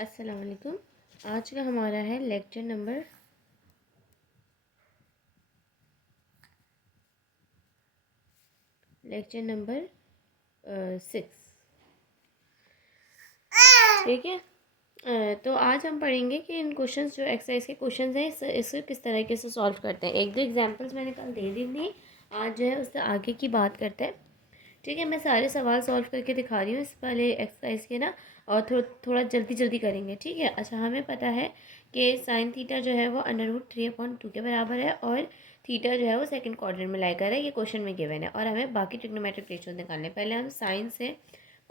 अस्सलाम वालेकुम। आज का हमारा है लेक्चर नंबर 6। ठीक है। तो आज हम पढ़ेंगे कि इन क्वेश्चंस जो एक्सरसाइज के क्वेश्चंस हैं इसे किस तरीके से सॉल्व करते हैं। एक दो एग्जांपल्स मैंने कल दे दी थी, आज जो है उससे आगे की बात करते हैं। ठीक है, मैं सारे सवाल सॉल्व करके दिखा रही हूँ इस वाले एक्सरसाइज के ना, और थोड़ा जल्दी जल्दी करेंगे। ठीक है। अच्छा, हमें पता है कि साइन थीटा जो है वो √3/2 के बराबर है और थीटा जो है वो सेकंड क्वाड्रेंट में लाई कर है। ये क्वेश्चन में गिवन है और हमें बाकी ट्रिग्नोमेट्रिक रेशियोज निकालने हैं। पहले हम साइन से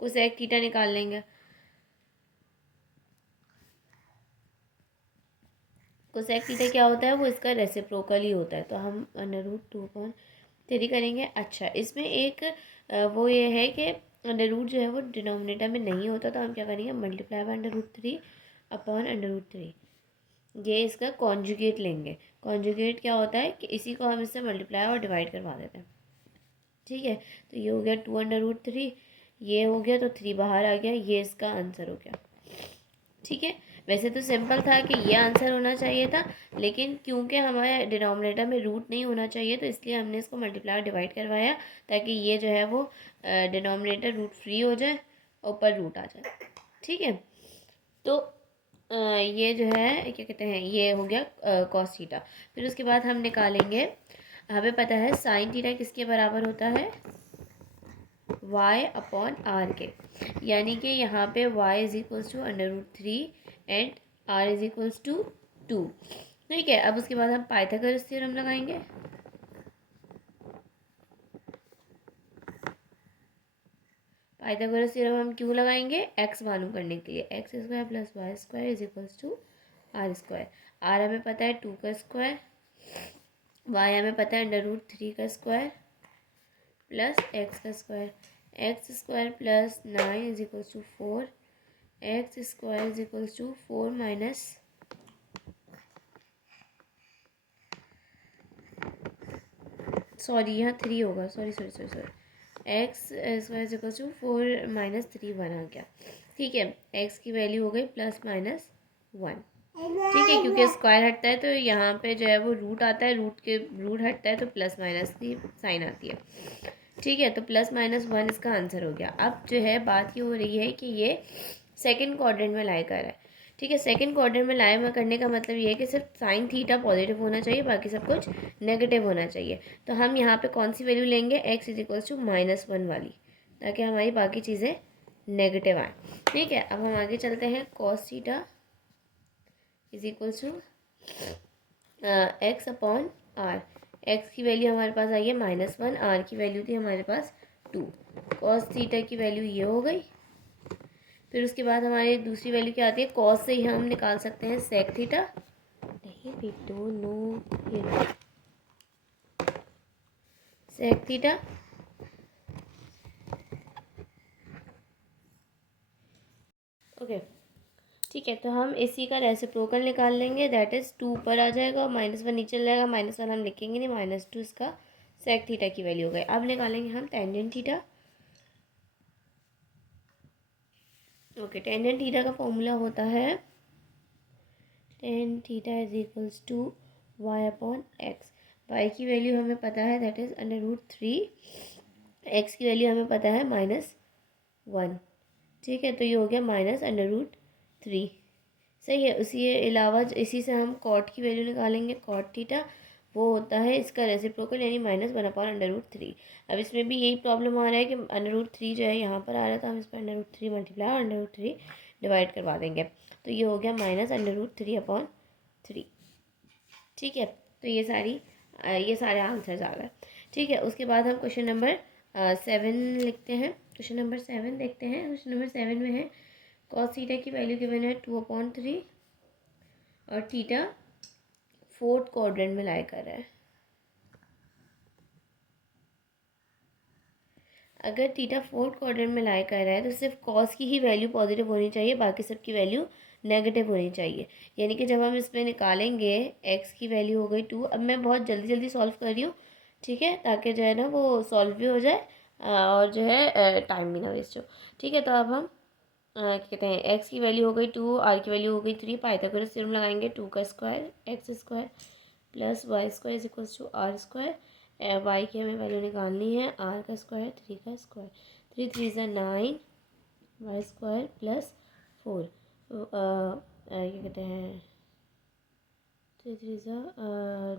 कोसेक थीटा निकाल लेंगे। कोसेक थीटा क्या होता है, वो इसका रेसिप्रोकल ही होता है, तो हम √2/3 करेंगे। अच्छा, इसमें एक वो ये है कि अंडर रूट जो है वो डिनोमिनेटर में नहीं होता, तो हम क्या करेंगे, मल्टीप्लाई बाय √3/√3। ये इसका कॉन्जुगेट लेंगे। कॉन्जुगेट क्या होता है कि इसी को हम इससे मल्टीप्लाई और डिवाइड करवा देते हैं। ठीक है, तो ये हो गया 2/√3, ये हो गया तो 3 बाहर आ गया, ये इसका आंसर हो गया। ठीक है, वैसे तो सिंपल था कि ये आंसर होना चाहिए था, लेकिन क्योंकि हमारे डिनोमिनेटर में रूट नहीं होना चाहिए तो इसलिए हमने इसको मल्टीप्लाई डिवाइड करवाया, ताकि ये जो है वो डिनोमिनेटर रूट फ्री हो जाए, ऊपर रूट आ जाए। ठीक है, तो ये जो है क्या कहते हैं, ये हो गया कॉस थीटा। फिर उसके बाद हम निकालेंगे, हमें पता है साइन थीटा किसके बराबर होता है, y/r के, यानी कि यहाँ पे y = √3 एंड r = 2। ठीक है, अब उसके बाद हम पाइथागोरस थ्योरम लगाएंगे। पाइथागोरस थ्योरम हम क्यों लगाएंगे, x मालूम करने के लिए। x² + y² = r²। r हमें पता है 2 का स्क्वायर, y हमें पता है √3 का स्क्वायर प्लस x का square. x² + 9 = 4, x² = 4 minus sorry यहाँ 3 होगा, सॉरी x² = 4 माइनस 3 1 आ गया। ठीक है, x की वैल्यू हो गई +-1। ठीक है, क्योंकि स्क्वायर हटता है तो यहाँ पे जो है वो रूट आता है, रूट हटता है तो +- की साइन आती है। ठीक है, तो +-1 इसका आंसर हो गया। अब जो है बात ये हो रही है कि ये सेकंड क्वाड्रेंट में लाई कर रहा है। ठीक है, सेकंड क्वाड्रेंट में लाई में करने का मतलब ये है कि सिर्फ साइन थीटा पॉजिटिव होना चाहिए, बाकी सब कुछ नेगेटिव होना चाहिए। तो हम यहाँ पे कौन सी वैल्यू लेंगे, x = -1 वाली, ताकि हमारी बाकी चीज़ें नेगेटिव आए। ठीक है, अब हम आगे चलते हैं। cos theta = x/r। x की वैल्यू हमारे पास आई है -1, r की वैल्यू थी हमारे पास 2। cos थीटा की वैल्यू ये हो गई। फिर उसके बाद हमारी दूसरी वैल्यू क्या आती है, cos से ही हम निकाल सकते हैं sec थीटा। नहीं बेटो, नो, ये sec थीटा। ओके, ठीक है, तो हम इसी का रेसिप्रोकल निकाल लेंगे, दैट इज़ 2 ऊपर आ जाएगा और -1 नीचे चल जाएगा। -1 हम लिखेंगे नहीं, -2 इसका sec थीटा की वैल्यू हो गई। अब निकालेंगे हम tangent theta. Okay, tangent theta का फॉर्मूला होता है tan थीटा = y/x। y की वैल्यू हमें पता है, दैट इज़ √3। x की वैल्यू हमें पता है -1। ठीक है, तो ये हो गया -√3। सही है। उसी के अलावा इसी से हम कॉट की वैल्यू निकालेंगे। कॉट थीटा वो होता है इसका रेसिप्रोकल, यानी -1/√3। अब इसमें भी यही प्रॉब्लम आ रहा है कि √3 जो है यहाँ पर आ रहा है, तो हम इस पर √3 मल्टीप्लाई और √3 डिवाइड करवा देंगे, तो ये हो गया -√3/3। ठीक है, तो ये सारे आंसर्स आ गए। ठीक है, उसके बाद हम क्वेश्चन नंबर 7 लिखते हैं। क्वेश्चन नंबर 7 देखते हैं। क्वेश्चन नंबर 7 में है cos थीटा की वैल्यू गिवन है 2/3 और थीटा फोर्थ क्वाड्रेंट में लाई कर रहा है। अगर थीटा फोर्थ क्वाड्रेंट में लाई कर रहा है तो सिर्फ कॉस की ही वैल्यू पॉजिटिव होनी चाहिए, बाकी सब की वैल्यू नेगेटिव होनी चाहिए। यानी कि जब हम इसमें निकालेंगे, x की वैल्यू हो गई 2। अब मैं बहुत जल्दी जल्दी सॉल्व कर रही हूँ, ठीक है, ताकि जो है ना वो सॉल्व भी हो जाए और जो है टाइम भी ना वेस्ट हो। ठीक है, तो अब हम क्या कहते हैं, एक्स की वैल्यू हो गई 2, आर की वैल्यू हो गई 3, पाइथागोरस थ्योरम लगाएंगे, 2 का square X square plus Y square is equals to R square, Y की हमें वैल्यू निकालनी है, आर का स्क्वायर 3 का स्क्वायर, 3 3 ज़ा 9 वाई स्क्वायर प्लस 4, क्या कहते हैं 3 3 ज़ा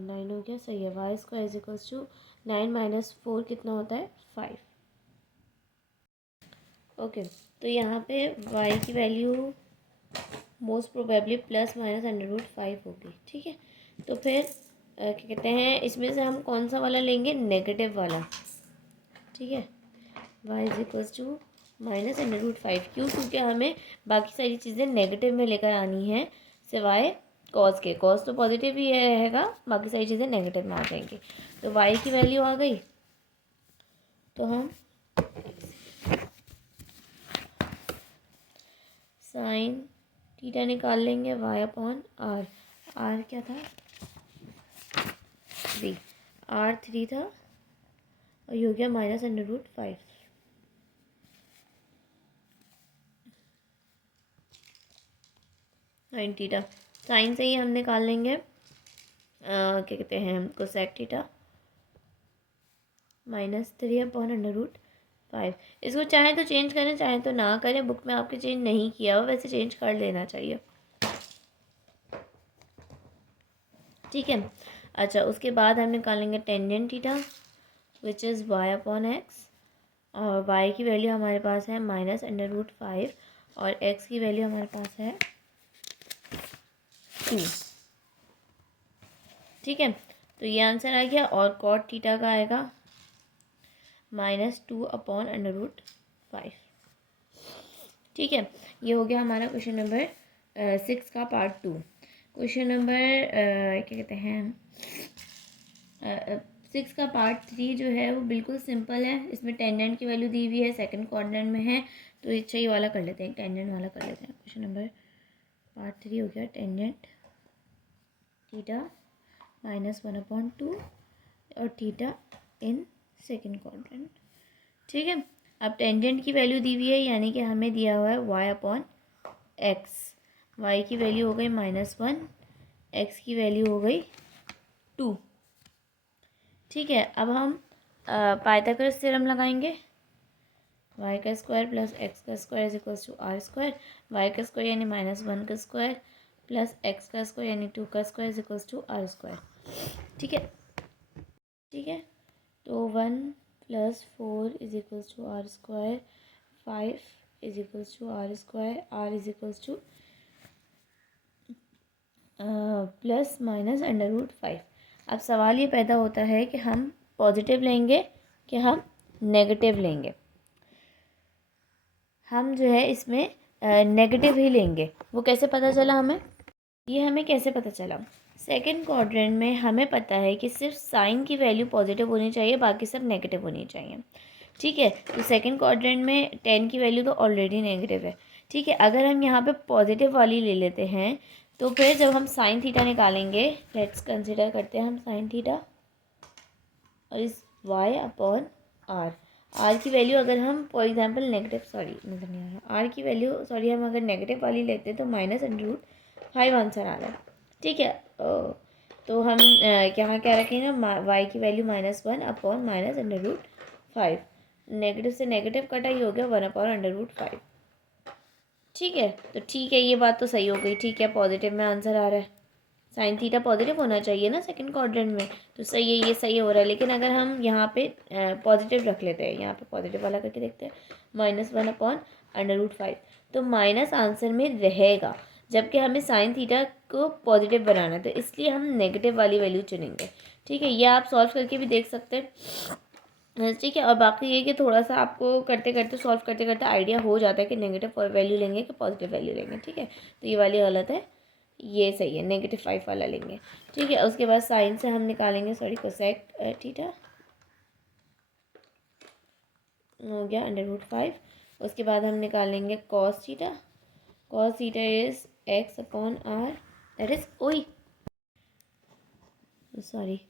9 हो गया, सही है। Y square is equals to 9 minus 4 कितना होता है 5। ओके, तो यहाँ पे वाई की value most probably plus minus √5 होगी। ठीक है, तो फिर क्या कहते हैं, इसमें से हम कौन सा वाला लेंगे, नेगेटिव वाला। ठीक है, y इज इक्वल्स टू -√5, क्यों, क्योंकि हमें बाकी सारी चीज़ें नेगेटिव में लेकर आनी है सिवाय कॉस के। कॉस तो पॉजिटिव ही रहेगा, बाकी सारी चीज़ें नेगेटिव में आ जाएंगी। तो y की वैल्यू आ गई, तो हम साइन थीटा निकाल लेंगे y/r। r क्या था 3, r 3 था और ये हो गया -√5। साइन थीटा, साइन से ही हम निकाल लेंगे क्या कहते हैं कोसेक थीटा -3/√5। इसको चाहे तो चेंज करें चाहे तो ना करें, बुक में आपके चेंज नहीं किया हो, वैसे चेंज कर लेना चाहिए। ठीक है, अच्छा उसके बाद हम निकालेंगे tangent theta which is y/x, और y की वैल्यू हमारे पास है -√5 और x की वैल्यू हमारे पास है 2। ठीक है, तो ये आंसर आ गया, और कॉट थीटा का आएगा -2/√5। ठीक है, ये हो गया हमारा क्वेश्चन नंबर 6 का पार्ट 2। क्वेश्चन नंबर क्या कहते हैं 6 का पार्ट 3 जो है वो बिल्कुल सिंपल है। इसमें टेंजेंट की वैल्यू दी हुई है, सेकंड क्वाड्रेंट में है, तो अच्छा ये वाला कर लेते हैं, टेंजेंट वाला कर लेते हैं। क्वेश्चन नंबर पार्ट 3 हो गया टेंजेंट थीटा -1/2 और थीटा इन सेकंड क्वाड्रेंट। ठीक है, अब टेंजेंट की वैल्यू दी हुई है, यानी कि हमें दिया हुआ है y/x। y की वैल्यू हो गई -1, x की वैल्यू हो गई 2। ठीक है, अब हम पाइथागोरस थ्योरम लगाएंगे, y का स्क्वायर प्लस x का square is equals to r square, y का स्क्वायर यानी -1 का स्क्वायर प्लस x का स्क्वायर यानी 2 का square is equals to r square. ठीक है, ठीक है, तो 1 + 4 is equals to r square, 5 is equals to r square, r is equals to plus minus √5। अब सवाल ये पैदा होता है कि हम पॉजिटिव लेंगे कि हम नेगेटिव लेंगे। हम जो है इसमें नेगेटिव ही लेंगे। वो कैसे पता चला हमें, ये हमें कैसे पता चला, सेकंड क्वाड्रेंट में हमें पता है कि सिर्फ साइन की वैल्यू पॉजिटिव होनी चाहिए, बाकी सब नेगेटिव होनी चाहिए। ठीक है, तो सेकंड क्वाड्रेंट में 10 की वैल्यू तो ऑलरेडी नेगेटिव है। ठीक है, अगर हम यहाँ पे पॉजिटिव वाली ले लेते हैं तो फिर जब हम साइन थीटा निकालेंगे, लेट्स कंसिडर करते हैं हम साइन थीटा और इस y/r। r की वैल्यू अगर हम फॉर एग्जांपल नेगेटिव, सॉरी नज़र नहीं आ रहा, r की वैल्यू सॉरी हम अगर नेगेटिव वाली लेते हैं तो -√5 आंसर आ रहा है। ठीक है, तो हम यहाँ क्या रखेंगे ना, y की वैल्यू -1/-√5, नेगेटिव से नेगेटिव कटा ही हो गया 1/√5। ठीक है, तो ठीक है, ये बात तो सही हो गई। ठीक है, पॉजिटिव में आंसर आ रहा है, साइन थीटा पॉजिटिव होना चाहिए ना सेकंड क्वाड्रेंट में, तो सही है, ये सही हो रहा है। लेकिन अगर हम यहाँ पे पॉजिटिव रख लेते हैं, यहाँ पे पॉजिटिव वाला करके देखते हैं, -1/√5, तो माइनस आंसर में रहेगा, जबकि हमें साइन थीटा को पॉजिटिव बनाना है, तो इसलिए हम नेगेटिव वाली वैल्यू चुनेंगे। ठीक है, ये आप सॉल्व करके भी देख सकते हैं। ठीक है, और बाकी ये कि थोड़ा सा आपको करते करते सॉल्व करते करते आइडिया हो जाता है कि नेगेटिव वैल्यू लेंगे कि पॉजिटिव वैल्यू लेंगे। ठीक है, तो ये वाली गलत है, ये सही है, -5 वाला लेंगे। ठीक है, उसके बाद साइन से हम निकालेंगे, सॉरी कोसेक थीटा हो गया √5। उसके बाद हम निकालेंगे cos theta, cos theta is x/r, that is ओई सॉरी,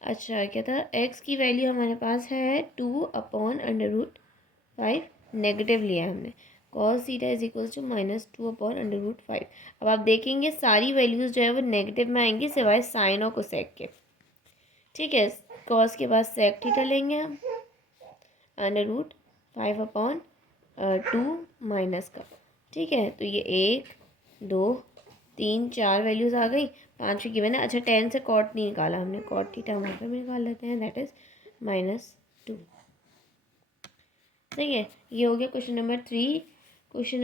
अच्छा क्या था, x की वैल्यू हमारे पास है 2/√5, नेगेटिव लिया हमने, cos theta is equals to -2/√5। अब आप देखेंगे सारी वैल्यूज़ जो है वो नेगेटिव में आएंगी सिवाय साइन और कोसेक के। ठीक है, कॉस के बाद सेक थीटा लेंगे हम √5/2 माइनस का। ठीक है, तो ये 1 2 3 4 वैल्यूज़ आ गई, 5 गिवन है। अच्छा, 10 से कॉट नहीं निकाला हमने, कॉट थीटा हम वहाँ पे निकाल लेते हैं, दैट इज़ -2। ठीक है, ये हो गया क्वेश्चन नंबर 3। क्वेश्चन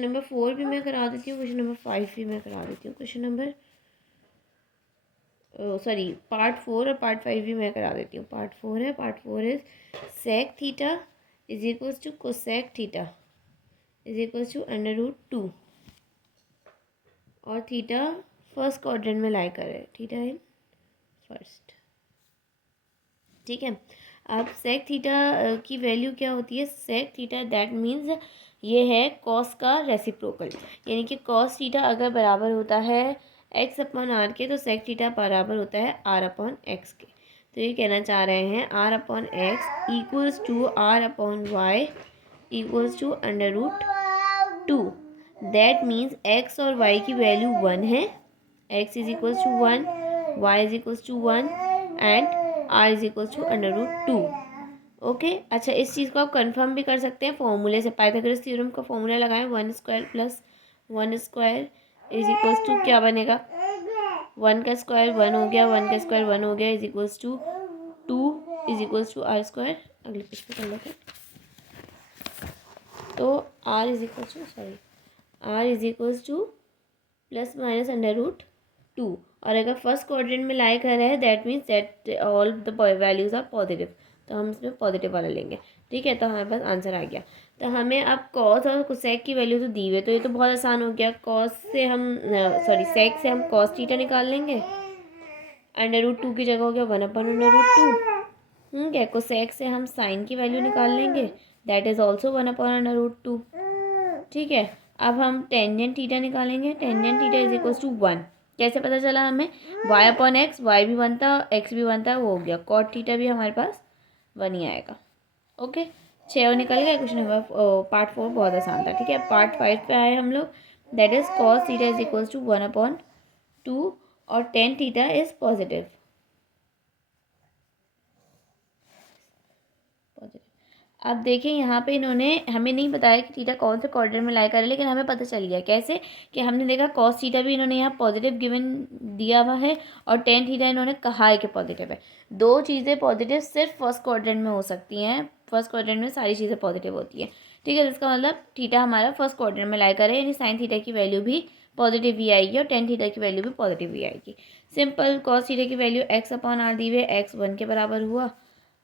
नंबर 4 भी मैं करा देती हूँ, क्वेश्चन नंबर 5 भी मैं करा देती हूँ, क्वेश्चन नंबर पार्ट 4 और पार्ट 5 भी मैं करा देती हूँ। पार्ट 4 है, part 4 is sec theta is equals to cosec theta is equals to √2 और थीटा फर्स्ट क्वाड्रेंट में लाई कर है, थीटा इन फर्स्ट। ठीक है, अब सेक थीटा की वैल्यू क्या होती है? सेक थीटा दैट मीन्स ये है कॉस का रेसिप्रोकल, यानी कि कॉस थीटा अगर बराबर होता है x/r के, तो सेक थीटा बराबर होता है r/x के। तो ये कहना चाह रहे हैं r/x equals to r/y equals to √2। That means x और y की वैल्यू 1 है, x is equals to 1, y is equals to 1 and r is equals to √2। Okay, अच्छा, इस चीज़ को आप कंफर्म भी कर सकते हैं फॉर्मूले से। पाइथागोरस थ्योरम का फॉर्मूला लगाएं, 1² + 1² इज इक्वल्स टू क्या बनेगा? 1 का स्क्वायर 1 हो गया, 1 का स्क्वायर 1 हो गया, is equals to 2 is equals to r²। अगले पेज पे कर लेते हैं। तो r इज इक्वल्स टू ±√2। और अगर फर्स्ट क्वाड्रेंट में लाई कर रहा है that means that all the values are positive, तो हम इसमें पॉजिटिव वाला लेंगे। ठीक है, तो हमारे पास आंसर आ गया। तो हमें अब कॉस और कोसेक की वैल्यू तो दी हुई है, तो ये तो बहुत आसान हो गया। सेक से हम कॉस थीटा निकाल लेंगे, √2 की जगह हो गया 1/√2। ठीक है, कोसेक से हम साइन की वैल्यू निकाल लेंगे, दैट इज़ ऑल्सो 1/√2। ठीक है, अब हम टेंजेंट थीटा निकालेंगे, tangent theta is equals to 1। कैसे पता चला हमें? y/x, y भी 1 था, x भी 1 था, वो हो गया। कॉट थीटा भी हमारे पास 1 ही आएगा। ओके, 6 निकल गया क्वेश्चन नंबर पार्ट 4 बहुत आसान था। ठीक है, पार्ट 5 पे आए हम लोग, that is cos theta is equals to 1/2 और टेन थीटा इज पॉजिटिव। अब देखें यहाँ पे इन्होंने हमें नहीं बताया कि थीटा कौन से क्वाड्रेंट में लाई कर है, लेकिन हमें पता चल गया कैसे, कि हमने देखा कॉस थीटा भी इन्होंने यहाँ पॉजिटिव गिवन दिया हुआ है और टेन थीटा इन्होंने कहा है कि पॉजिटिव है। दो चीज़ें पॉजिटिव सिर्फ फर्स्ट क्वाड्रेंट में हो सकती हैं, फर्स्ट क्वाड्रेंट में सारी चीज़ें पॉजिटिव होती हैं। ठीक है, इसका मतलब थीटा हमारा फर्स्ट क्वाड्रेंट में लाई कर है, यानी साइन थीटा की वैल्यू भी पॉजिटिव ही आएगी और टेन थीटा की वैल्यू भी पॉजिटिव ही आएगी। सिंपल, कॉस थीटा की वैल्यू x/r दी हुई है, x 1 के बराबर हुआ,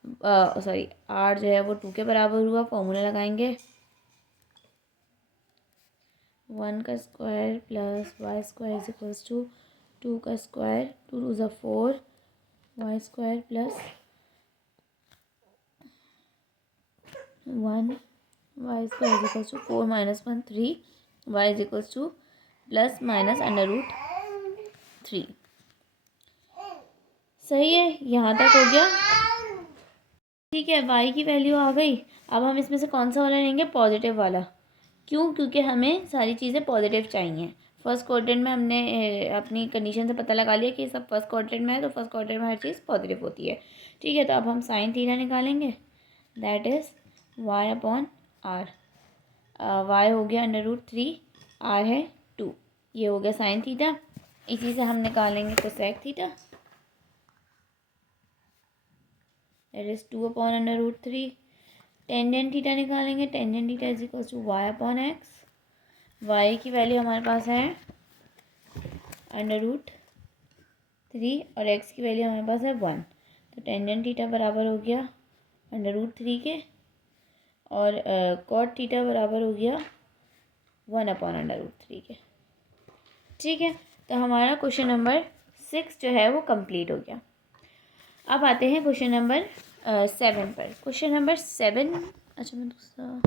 r जो है वो 2 के बराबर हुआ। फॉर्मूला लगाएंगे, 1 का square plus y² is equals to 2 का स्क्वायर, 2 2 ज़ा 4, y² plus 1 y² is equals to 4 - 1 3, y is equals to ±√3। सही है, यहाँ तक हो गया। ठीक है, y की वैल्यू आ गई। अब हम इसमें से कौन सा वाला लेंगे? पॉजिटिव वाला। क्यों? क्योंकि हमें सारी चीज़ें पॉजिटिव चाहिए। फर्स्ट क्वाड्रेंट में हमने अपनी कंडीशन से पता लगा लिया कि सब फर्स्ट क्वाड्रेंट में है, तो फर्स्ट क्वाड्रेंट में हर चीज़ पॉजिटिव होती है। ठीक है, तो अब हम साइन थीटा निकालेंगे, दैट इज़ y/r। y हो गया √3, r है 2, ये हो गया साइन थीटा। इसी से हम निकालेंगे cosec theta, that is 2/√3। Tangent theta निकालेंगे, tangent theta is equal to y/x। y की वैल्यू हमारे पास है √3 और x की वैल्यू हमारे पास है 1। तो टेंजेंट थीटा बराबर हो गया √3 के और कॉट थीटा बराबर हो गया 1/√3 के। ठीक है, तो हमारा क्वेश्चन नंबर 6 जो है वो कंप्लीट हो गया। अब आते हैं क्वेश्चन नंबर 7 पर। क्वेश्चन नंबर 7, अच्छा मैं दूसरा